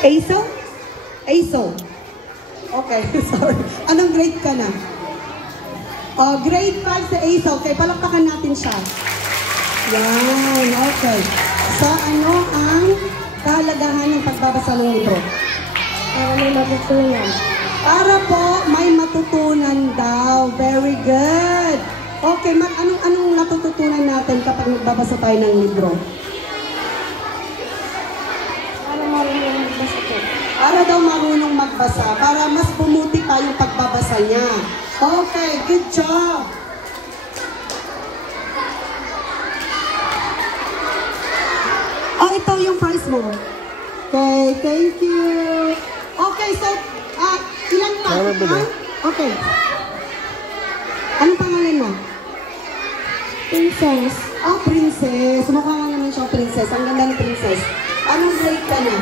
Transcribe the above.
ASO? ASO. Okay, sorry. Anong grade ka na? Grade 5 sa ASO. Okay, palakpakan natin siya. Yan, okay. So, ano ang kahalagahan ng pagbabasa ng libro? Para may matutunan. Para po may matutunan daw. Very good. Okay, anong natututunan natin kapag nagbabasa tayo ng libro? Para marunong magbasa po. Para daw marunong magbasa. Para mas bumuti pa yung pagbabasa niya. Okay, good job. Oh, ito yung prize mo. Okay, thank you. Okay, so, ilan pa? Okay. Anong pangalan mo? Princess. Princess. Mukha nga naman siya princess. Ang ganda ng princess. Anong grade ka na?